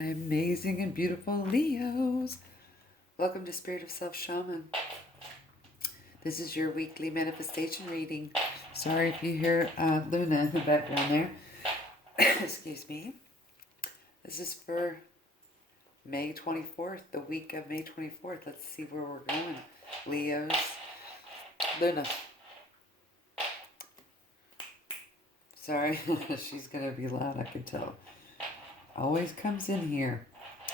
Amazing and beautiful Leos. Welcome to Spirit of Self Shaman. This is your weekly manifestation reading. Sorry if you hear Luna in the background there. Excuse me. This is for May 24th, the week of May 24th. Let's see where we're going. Leos. Luna. Sorry, she's going to be loud, I can tell. Always comes in here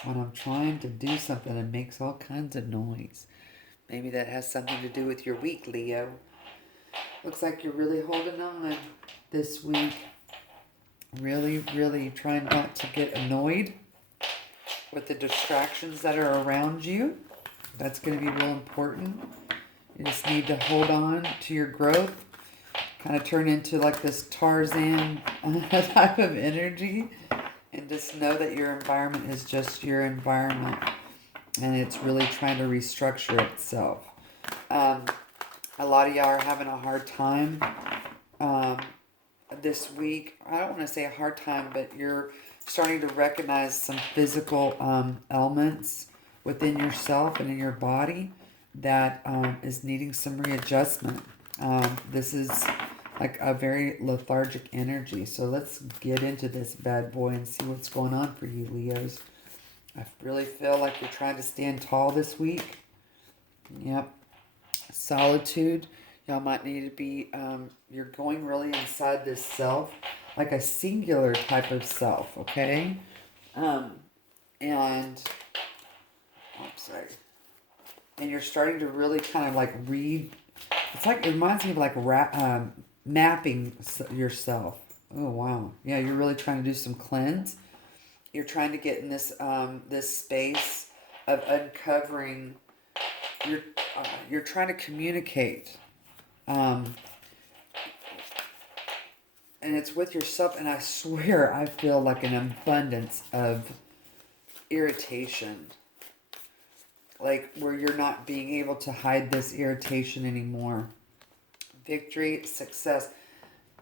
when I'm trying to do something and makes all kinds of noise. Maybe that has something to do with your week, Leo. Looks like you're really holding on this week. Really trying not to get annoyed with the distractions that are around you. That's going to be real important. You just need to hold on to your growth. Kind of turn into like this Tarzan type of energy. And just know that your environment is just your environment. And it's really trying to restructure itself. A lot of y'all are having a hard time this week. I don't want to say a hard time, but you're starting to recognize some physical elements within yourself and in your body that is needing some readjustment. This is like a very lethargic energy. So let's get into this bad boy and see what's going on for you, Leos. I really feel like you're trying to stand tall this week. Yep. Solitude. Y'all might need to be, you're going really inside this self, like a singular type of self, okay? And, sorry. And you're starting to really kind of like read. It's like, it reminds me of like mapping yourself. Oh, wow. Yeah, you're really trying to do some cleanse. You're trying to get in this this space of uncovering. You're trying to communicate, and it's with yourself. And I swear, I feel like an abundance of irritation, like where you're not being able to hide this irritation anymore. Victory, success.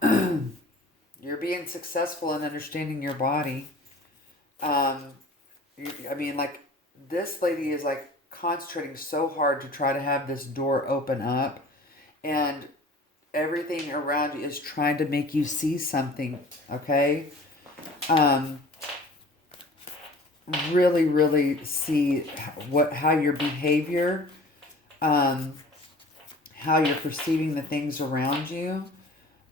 You're being successful in understanding your body. I mean, like, this lady is like concentrating so hard to try to have this door open up, and everything around you is trying to make you see something, okay? Really see how your behavior, how you're perceiving the things around you,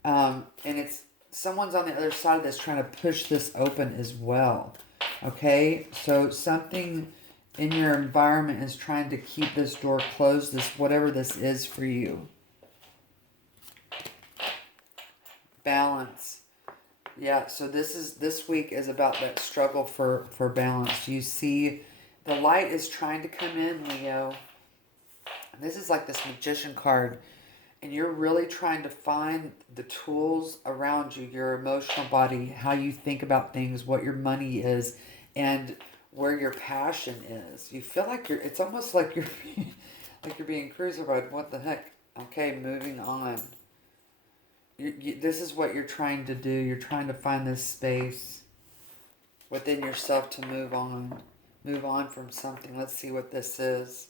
and it's someone's on the other side of this trying to push this open as well. Okay, so something in your environment is trying to keep this door closed, this whatever this is for you. Balance. Yeah, so this week is about that struggle for balance. You see the light is trying to come in, Leo. This is like this magician card. And you're really trying to find the tools around you, your emotional body, how you think about things, what your money is, and where your passion is. You feel like it's almost like you're like you're being crucified. What the heck? Okay, moving on. This is what you're trying to do. You're trying to find this space within yourself to move on. Move on from something. Let's see what this is.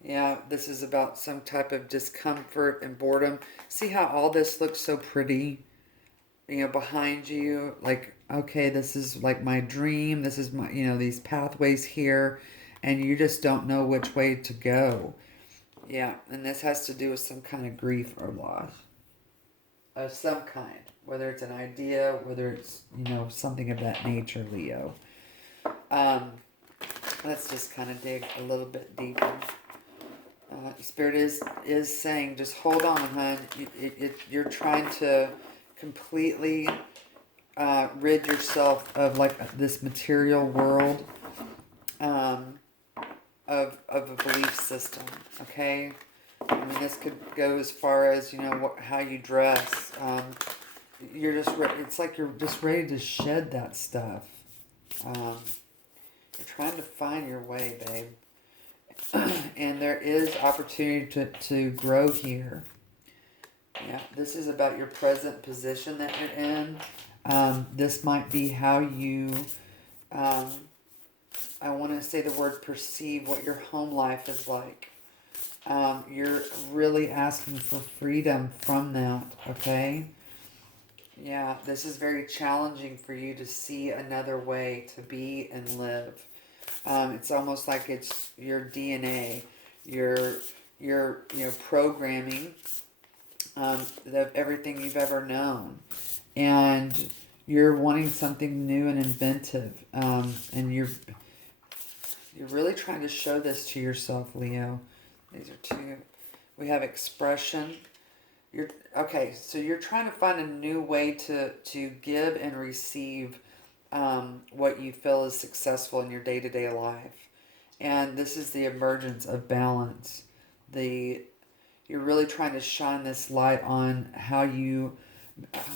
Yeah, this is about some type of discomfort and boredom. See how all this looks so pretty, behind you? Like, okay, this is like my dream. This is my, these pathways here. And you just don't know which way to go. Yeah, and this has to do with some kind of grief or loss of some kind. Whether it's an idea, whether it's, something of that nature, Leo. Let's just kind of dig a little bit deeper. Spirit is saying, just hold on, hon. You're trying to completely rid yourself of like this material world, of a belief system. Okay, I mean, this could go as far as how you dress. You're just it's like you're just ready to shed that stuff. You're trying to find your way, babe. And there is opportunity to grow here. Yeah, this is about your present position that you're in. This might be how you say the word perceive what your home life is like. You're really asking for freedom from that, okay? Yeah, this is very challenging for you to see another way to be and live. It's almost like it's your DNA, your programming, everything you've ever known, and you're wanting something new and inventive, and you're really trying to show this to yourself, Leo. These are two. We have expression. Okay, so you're trying to find a new way to give and receive what you feel is successful in your day-to-day life. And this is the emergence of balance. You're really trying to shine this light on how you,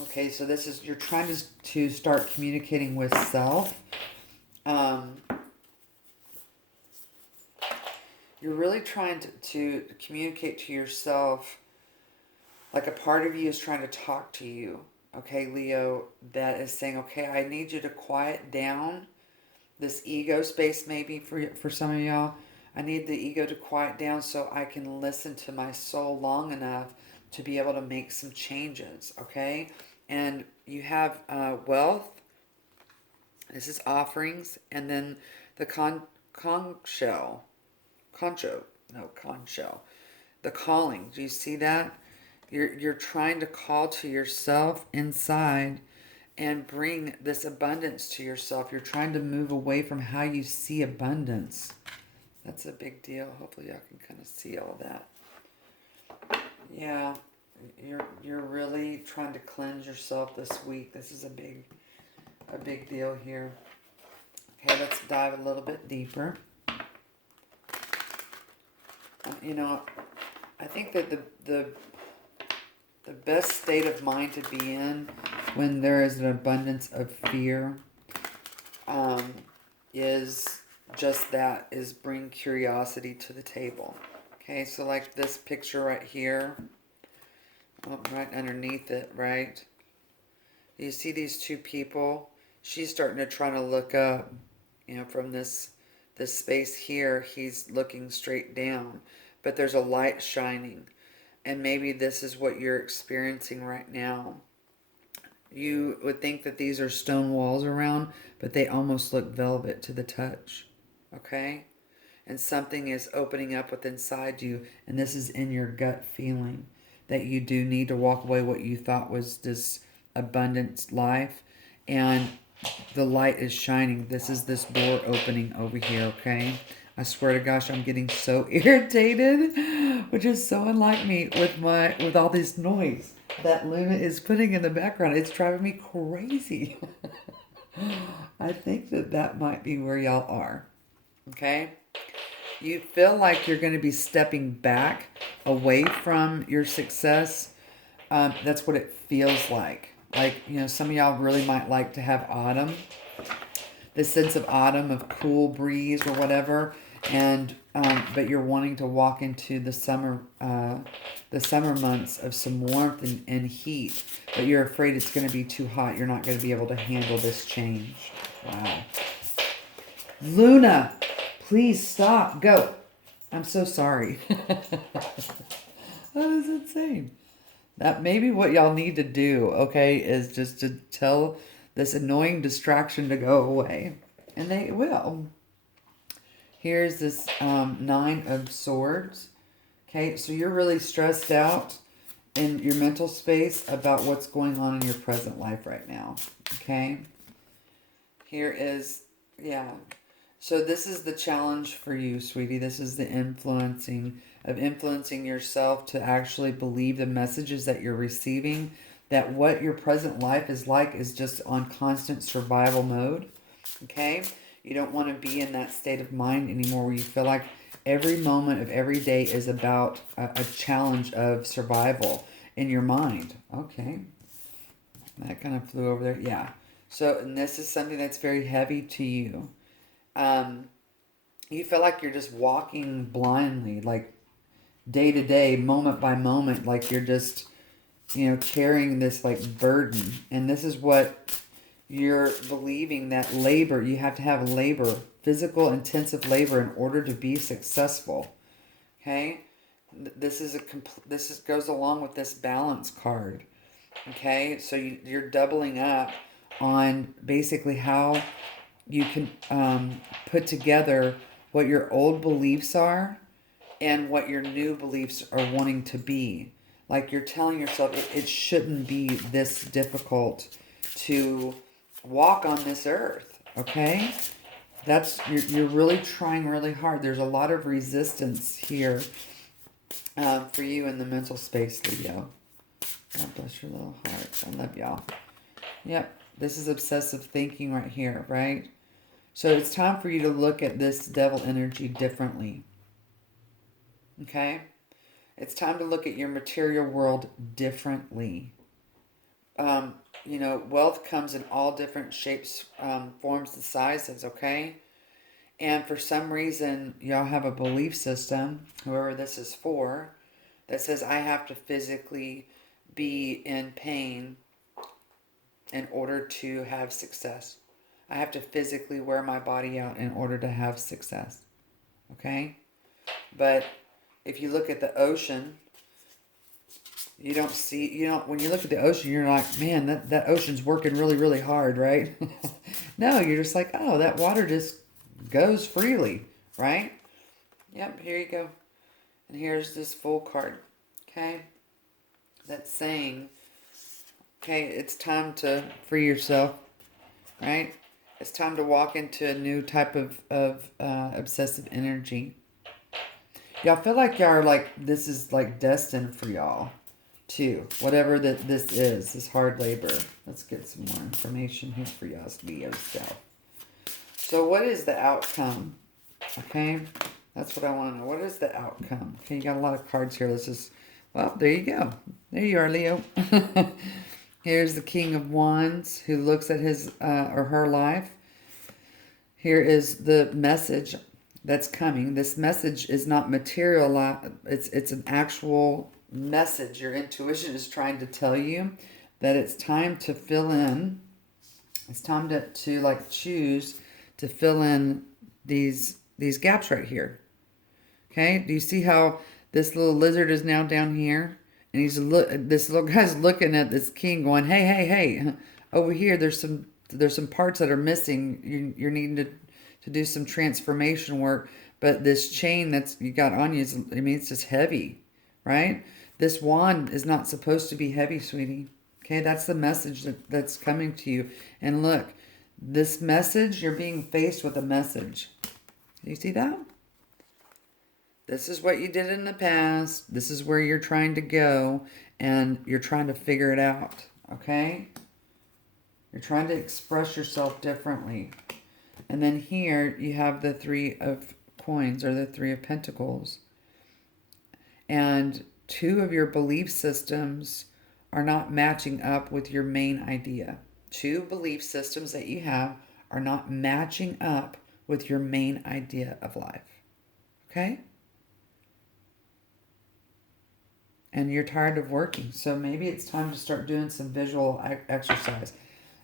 okay, so this is, you're trying to start communicating with self. You're really trying to communicate to yourself, like a part of you is trying to talk to you, okay, Leo, that is saying, okay, I need you to quiet down this ego space, maybe for some of y'all. I need the ego to quiet down so I can listen to my soul long enough to be able to make some changes, okay? And you have wealth. This is offerings. And then the conch shell. The calling. Do you see that? You're trying to call to yourself inside and bring this abundance to yourself. You're trying to move away from how you see abundance. That's a big deal. Hopefully y'all can kind of see all that. Yeah, you're really trying to cleanse yourself this week. This is a big deal here. Okay, let's dive a little bit deeper. I think that the best state of mind to be in when there is an abundance of fear is just that, is bring curiosity to the table. Okay, so like this picture right here, right underneath it, right? You see these two people? She's starting to try to look up, from this space here. He's looking straight down, but there's a light shining. And maybe this is what you're experiencing right now. You would think that these are stone walls around, but they almost look velvet to the touch. Okay? And something is opening up within inside you, and this is in your gut feeling that you do need to walk away what you thought was this abundant life, and the light is shining. This is this door opening over here, okay? I swear to gosh, I'm getting so irritated, which is so unlike me with all this noise that Luna is putting in the background. It's driving me crazy. I think that might be where y'all are, okay? You feel like you're going to be stepping back away from your success. That's what it feels like. Like, some of y'all really might like to have autumn. The sense of autumn, of cool breeze or whatever. And, but you're wanting to walk into the summer months of some warmth and heat. But you're afraid it's going to be too hot. You're not going to be able to handle this change. Wow. Luna, please stop. Go. I'm so sorry. That is insane. That may be what y'all need to do, okay, is just to tell this annoying distraction to go away. And they will. Here's this 9 of Swords. Okay, so you're really stressed out in your mental space about what's going on in your present life right now. Okay? Here is, So this is the challenge for you, sweetie. This is the influencing yourself to actually believe the messages that you're receiving, that what your present life is like is just on constant survival mode, okay? You don't want to be in that state of mind anymore where you feel like every moment of every day is about a challenge of survival in your mind. Okay. That kind of flew over there. Yeah. So, and this is something that's very heavy to you. You feel like you're just walking blindly, like day to day, moment by moment, like you're just, carrying this like burden. And this is what, you're believing that labor, you have to have labor, physical intensive labor in order to be successful. Okay? This is goes along with this balance card. Okay? So you're doubling up on basically how you can put together what your old beliefs are and what your new beliefs are wanting to be. Like you're telling yourself it shouldn't be this difficult to walk on this earth. Okay? You're really trying really hard. There's a lot of resistance here for you in the mental space, Leo. God bless your little hearts. I love y'all. Yep. This is obsessive thinking right here, right? So it's time for you to look at this devil energy differently. Okay? It's time to look at your material world differently. Wealth comes in all different shapes, forms, and sizes, okay? And for some reason, y'all have a belief system, whoever this is for, that says I have to physically be in pain in order to have success. I have to physically wear my body out in order to have success. Okay? But if you look at the ocean, when you look at the ocean, you're like, man, that ocean's working really, really hard, right? No, you're just like, oh, that water just goes freely, right? Yep, here you go. And here's this full card, okay? That's saying, okay, it's time to free yourself, right? It's time to walk into a new type of obsessive energy. Y'all feel like y'all are like, this is like destined for y'all, too. Whatever this is, this hard labor. Let's get some more information here for y'all, Leo self. So what is the outcome? Okay, that's what I want to know. What is the outcome? Okay, you got a lot of cards here. Let's just, well, there you go. There you are, Leo. Here's the King of Wands who looks at his or her life. Here is the message that's coming. This message is not material. It's an actual message. Your intuition is trying to tell you that it's time to fill in. It's time to like choose to fill in these gaps right here. Okay? Do you see how this little lizard is now down here? And this little guy's looking at this king going, hey, hey, hey, over here there's some parts that are missing. You're needing to do some transformation work. But this chain that's you got on you, it's just heavy, right? This wand is not supposed to be heavy, sweetie. Okay, that's the message that's coming to you. And look, this message, you're being faced with a message. Do you see that? This is what you did in the past. This is where you're trying to go, and you're trying to figure it out, okay? You're trying to express yourself differently. And then here you have the 3 of coins, or the 3 of pentacles. And 2 of your belief systems are not matching up with your main idea. 2 belief systems that you have are not matching up with your main idea of life. Okay? And you're tired of working. So maybe it's time to start doing some visual exercise.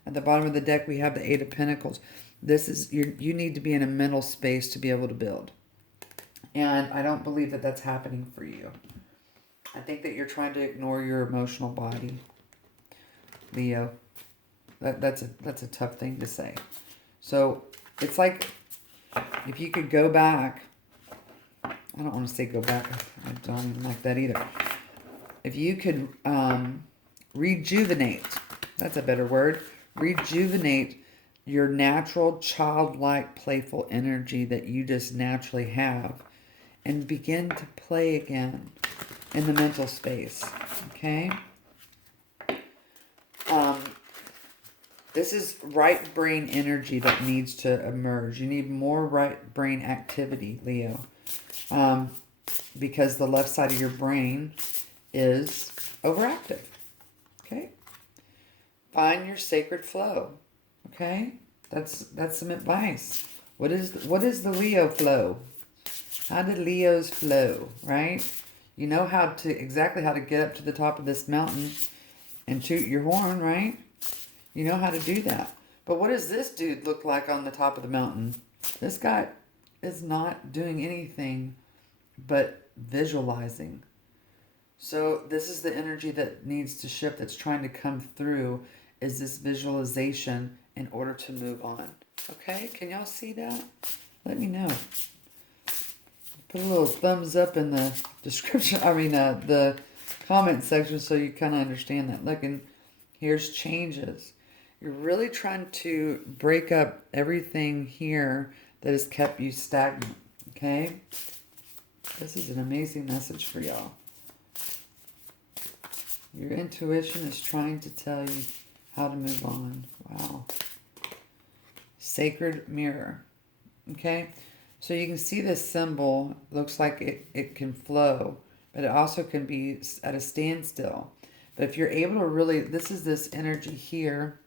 At the bottom of the deck, we have the 8 of Pentacles. This is you need to be in a mental space to be able to build. And I don't believe that that's happening for you. I think that you're trying to ignore your emotional body, Leo. That's a tough thing to say. So it's like if you could go back. I don't want to say go back. I don't even like that either. If you could rejuvenate, that's a better word, rejuvenate your natural childlike playful energy that you just naturally have and begin to play again in the mental space, okay? This is right brain energy that needs to emerge. You need more right brain activity, Leo, because the left side of your brain is overactive, okay? Find your sacred flow, okay? That's some advice. What is the Leo flow? How did Leos flow, right? You know exactly how to get up to the top of this mountain and toot your horn, right? You know how to do that. But what does this dude look like on the top of the mountain? This guy is not doing anything but visualizing. So this is the energy that needs to shift, that's trying to come through, is this visualization in order to move on. Okay, can y'all see that? Let me know. Put a little thumbs up in the description, the comment section, so you kind of understand that. Look, and here's changes. You're really trying to break up everything here that has kept you stagnant, okay? This is an amazing message for y'all. Your intuition is trying to tell you how to move on. Wow. Sacred mirror. Okay? So you can see this symbol. Looks like it can flow, but it also can be at a standstill. But if you're able to really, this is this energy here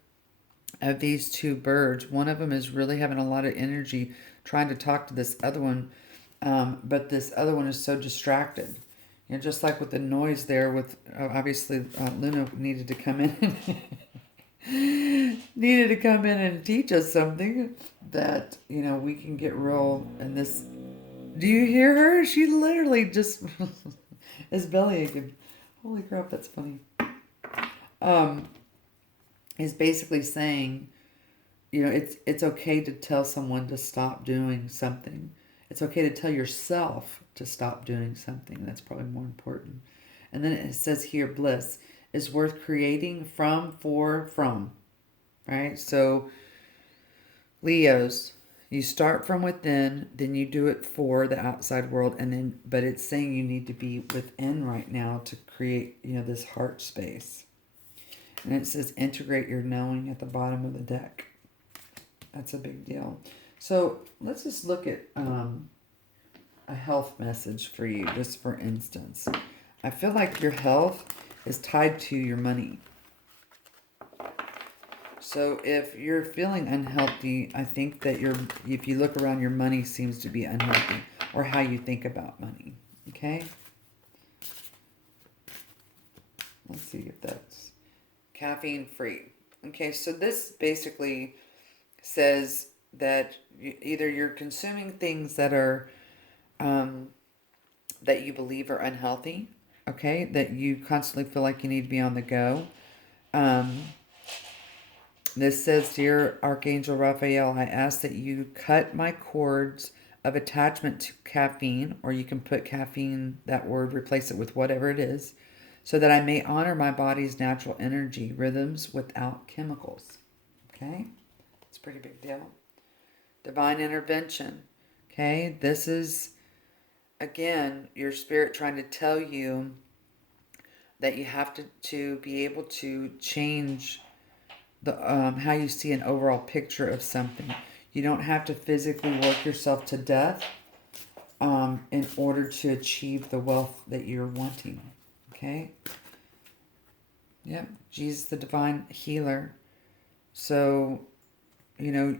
of these two birds. One of them is really having a lot of energy trying to talk to this other one, but this other one is so distracted. You know, just like with the noise there, with obviously Luna needed to come in, needed to come in and teach us something that, you know, we can get real in this. Do you hear her? She literally just is belly aching. Holy crap, that's funny. Is basically saying, you know, it's okay to tell someone to stop doing something. It's okay to tell yourself to stop doing something. That's probably more important. And then it says here, bliss is worth creating from, right? So Leos, you start from within, then you do it for the outside world, and then, but it's saying you need to be within right now to create, you know, this heart space. And it says integrate your knowing at the bottom of the deck. That's a big deal. So let's just look at a health message for you, just for instance. I feel like your health is tied to your money. So if you're feeling unhealthy, I think that if you look around, your money seems to be unhealthy, or how you think about money. Okay? Let's see if that's caffeine free. Okay, so this basically says that either you're consuming things that are that you believe are unhealthy, okay, that you constantly feel like you need to be on the go. This says, dear Archangel Raphael, I ask that you cut my cords of attachment to caffeine, or you can put caffeine, that word, replace it with whatever it is, so that I may honor my body's natural energy rhythms without chemicals. Okay? It's a pretty big deal. Divine intervention. Okay? This is, again, your spirit trying to tell you that you have to be able to change the how you see an overall picture of something. You don't have to physically work yourself to death in order to achieve the wealth that you're wanting. Okay? Yep. Jesus, the divine healer. So, you know,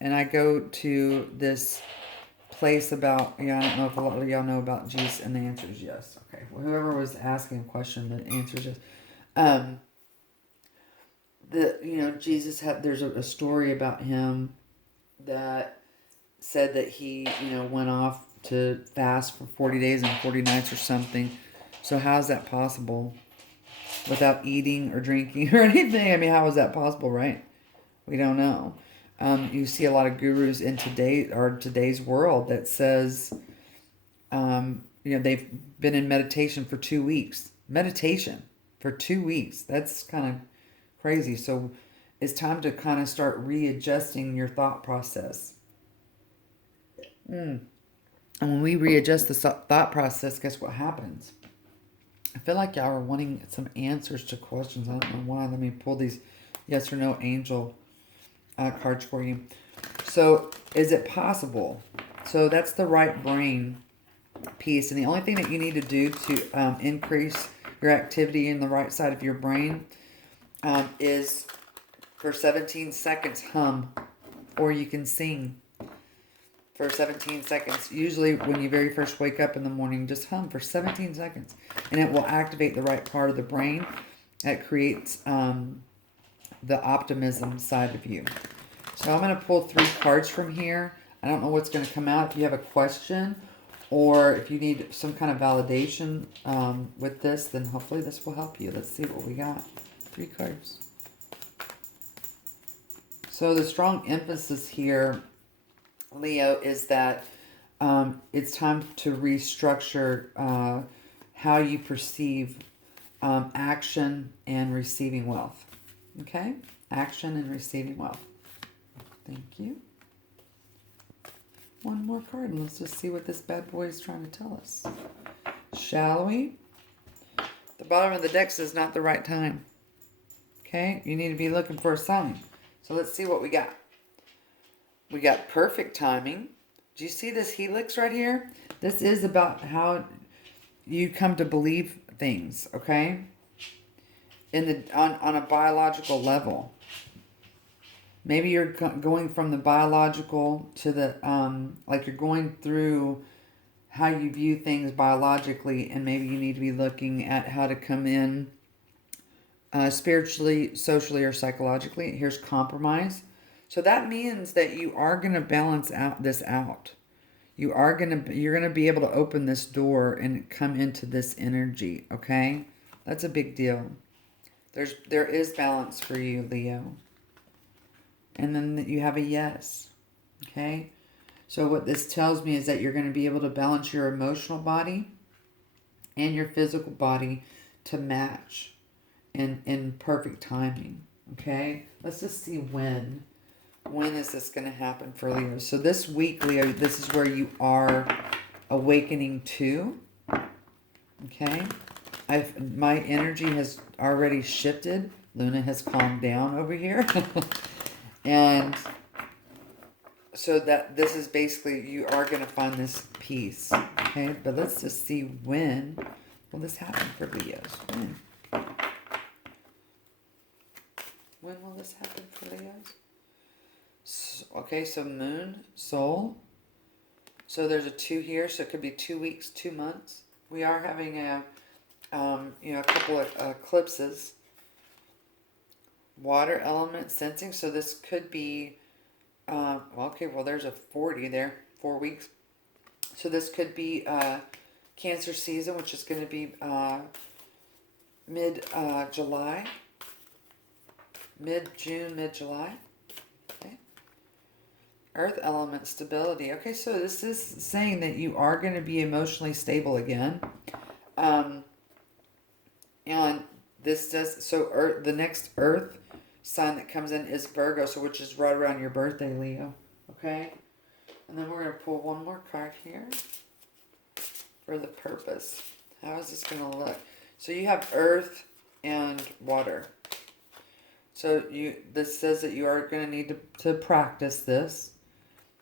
and I go to this place about, you know, I don't know if a lot of y'all know about Jesus, and the answer is yes. Okay. Well, whoever was asking a question, the answer is yes. Jesus there's a story about him that said that he, you know, went off to fast for 40 days and 40 nights or something. So how is that possible without eating or drinking or anything? I mean, how is that possible, right? We don't know. You see a lot of gurus in today's world that says, they've been in meditation for 2 weeks. Meditation for 2 weeks. That's kind of crazy. So it's time to kind of start readjusting your thought process. And when we readjust the thought process, guess what happens? I feel like y'all are wanting some answers to questions. I don't know why. Let me pull these yes or no angel cards for you. So, is it possible? So that's the right brain piece. And the only thing that you need to do to increase your activity in the right side of your brain is for 17 seconds hum, or you can sing for 17 seconds. Usually when you very first wake up in the morning, just hum for 17 seconds. And it will activate the right part of the brain that creates the optimism side of you. So I'm going to pull 3 cards from here. I don't know what's going to come out. If you have a question or if you need some kind of validation with this, then hopefully this will help you. Let's see what we got. 3 cards. So the strong emphasis here, Leo, is that it's time to restructure how you perceive action and receiving wealth. Okay? Action and receiving wealth. Thank you. One more card, and let's just see what this bad boy is trying to tell us. Shall we? The bottom of the deck says not the right time. Okay? You need to be looking for a sign. So let's see what we got. We got perfect timing. Do you see this helix right here? This is about how you come to believe things, okay? On a biological level. Maybe you're going from the biological to the, like you're going through how you view things biologically, and maybe you need to be looking at how to come in spiritually, socially, or psychologically. Here's compromise. So that means that you are going to balance this out. You're going to be able to open this door and come into this energy, okay? That's a big deal. There is balance for you, Leo. And then you have a yes. Okay? So what this tells me is that you're going to be able to balance your emotional body and your physical body to match in perfect timing. Okay? Let's just see when. When is this going to happen for Leo? So this week, Leo, this is where you are awakening to. Okay? My energy has already shifted. Luna has calmed down over here. And so that this is basically, you are going to find this peace. Okay, but let's just see when will this happen for Leos. When will this happen for Leos? So, okay, so moon, soul. So there's a 2 here, so it could be 2 weeks, 2 months. We are having a couple of eclipses. Water element sensing, so this could be, there's a 40 there, 4 weeks. So this could be Cancer season, which is going to be mid-July, mid-June, mid-July. Okay. Earth element stability. Okay, so this is saying that you are going to be emotionally stable again. And this does, so the next Earth sign that comes in is Virgo, so which is right around your birthday, Leo. Okay? And then we're going to pull one more card here for the purpose. How is this going to look? So you have Earth and water. So this says that you are going to need to practice this.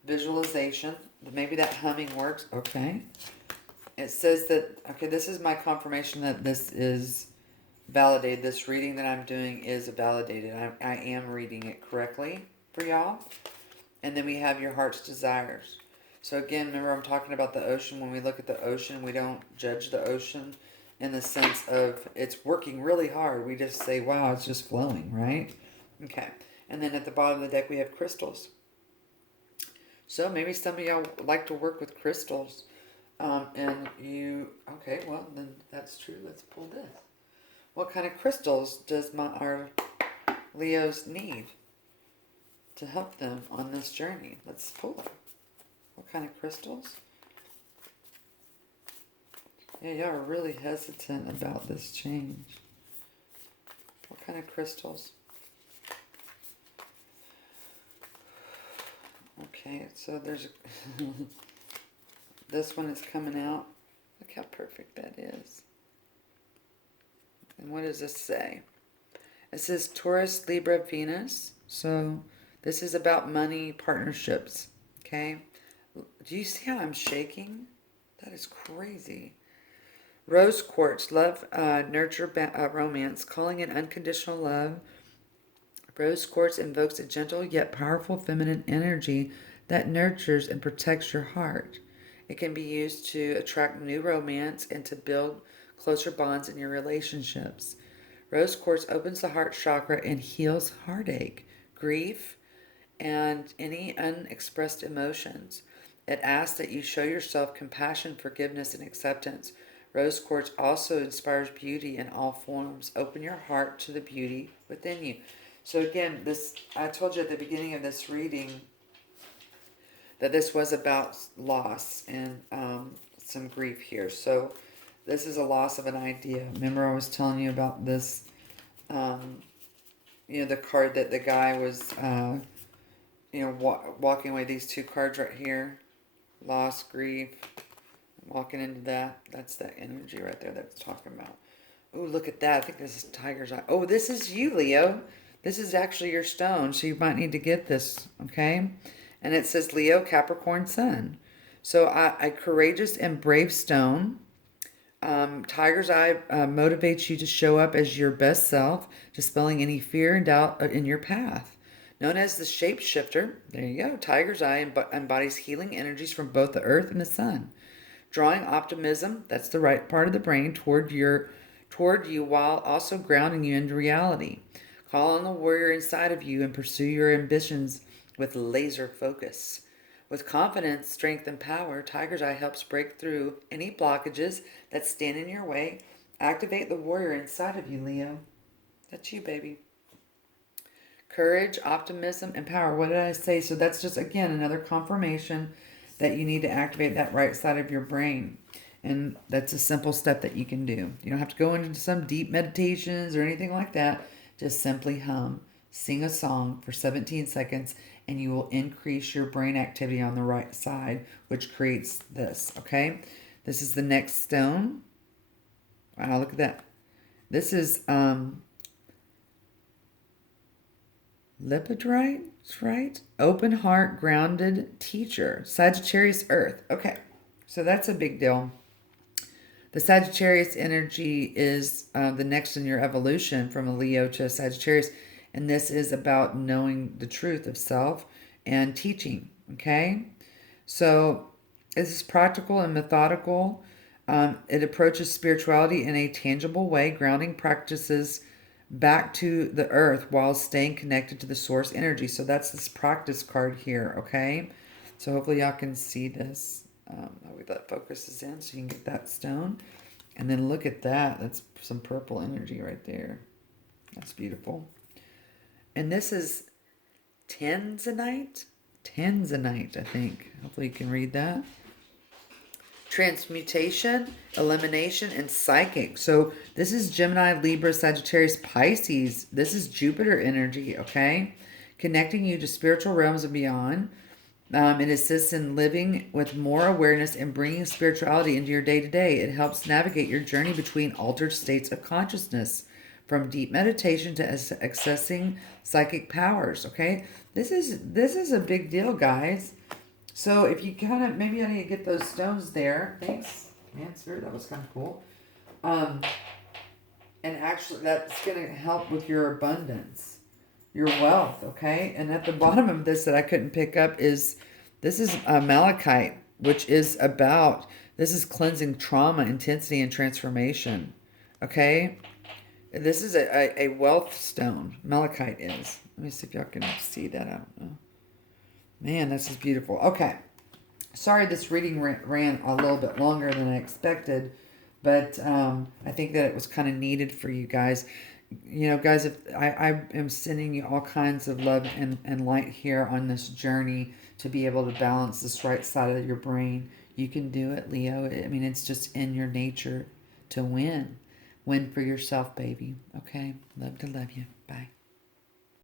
Visualization. Maybe that humming works. Okay. It says that, okay, this is my confirmation that this is validated. This reading that I'm doing is validated. I am reading it correctly for y'all. And then we have your heart's desires. So again, remember I'm talking about the ocean. When we look at the ocean, we don't judge the ocean in the sense of it's working really hard. We just say, wow, it's just flowing, right? Okay. And then at the bottom of the deck, we have crystals. So maybe some of y'all like to work with crystals. Okay, well, then that's true. Let's pull this. What kind of crystals does our Leos need to help them on this journey? Let's pull it. What kind of crystals? Yeah, y'all are really hesitant about this change. What kind of crystals? Okay, so there's this one is coming out. Look how perfect that is. And what does this say? It says Taurus, Libra, Venus. So this is about money, partnerships. Okay? Do you see how I'm shaking? That is crazy. Rose quartz, love, nurture, romance, calling in unconditional love. Rose quartz invokes a gentle yet powerful feminine energy that nurtures and protects your heart. It can be used to attract new romance and to build closer bonds in your relationships. Rose quartz opens the heart chakra and heals heartache, grief, and any unexpressed emotions. It asks that you show yourself compassion, forgiveness, and acceptance. Rose quartz also inspires beauty in all forms. Open your heart to the beauty within you. So again, this I told you at the beginning of this reading that this was about loss and some grief here. So this is a loss of an idea. Remember I was telling you about this, the card that the guy was, walking away. These two cards right here, loss, grief, walking into that. That's that energy right there that's talking about. Oh, look at that. I think this is Tiger's Eye. Oh, this is you, Leo. This is actually your stone, so you might need to get this, okay? And it says Leo, Capricorn, Sun. So a courageous and brave stone. Tiger's Eye motivates you to show up as your best self, dispelling any fear and doubt in your path. Known as the shapeshifter, there you go. Tiger's Eye embodies healing energies from both the earth and the sun, drawing optimism, that's the right part of the brain, toward you while also grounding you into reality. Call on the warrior inside of you and pursue your ambitions with laser focus. With confidence, strength, and power, Tiger's Eye helps break through any blockages that stand in your way. Activate the warrior inside of you, Leo. That's you, baby. Courage, optimism, and power. What did I say? So that's just, again, another confirmation that you need to activate that right side of your brain. And that's a simple step that you can do. You don't have to go into some deep meditations or anything like that. Just simply hum, sing a song for 17 seconds, and you will increase your brain activity on the right side, which creates this, okay? This is the next stone. Wow, look at that. This is Lepidrite, right? Open heart, grounded teacher. Sagittarius Earth. Okay, so that's a big deal. The Sagittarius energy is the next in your evolution from a Leo to a Sagittarius. And this is about knowing the truth of self and teaching, okay? So this is practical and methodical. It approaches spirituality in a tangible way, grounding practices back to the earth while staying connected to the source energy. So that's this practice card here, okay? So hopefully y'all can see this. That focuses in so you can get that stone. And then look at that. That's some purple energy right there. That's beautiful. And this is Tanzanite. Tanzanite, I think. Hopefully you can read that. Transmutation, elimination, and psychic. So this is Gemini, Libra, Sagittarius, Pisces. This is Jupiter energy, okay? Connecting you to spiritual realms and beyond. It assists in living with more awareness and bringing spirituality into your day-to-day. It helps navigate your journey between altered states of consciousness, from deep meditation to accessing psychic powers, okay? This is a big deal, guys. So if you kind of, maybe I need to get those stones there. Thanks, man, Spirit, that was kind of cool. And actually, that's going to help with your abundance, your wealth, okay? And at the bottom of this that I couldn't pick up is, this is malachite, which is about, this is cleansing trauma, intensity, and transformation, okay? This is a wealth stone. Malachite is. Let me see if y'all can see that. I don't know. Man, this is beautiful. Okay. Sorry this reading ran a little bit longer than I expected, but I think that it was kind of needed for you guys. You know, guys, if I am sending you all kinds of love and light here on this journey to be able to balance this right side of your brain. You can do it, Leo. I mean, it's just in your nature to win. Win for yourself, baby. Okay? Love to love you. Bye.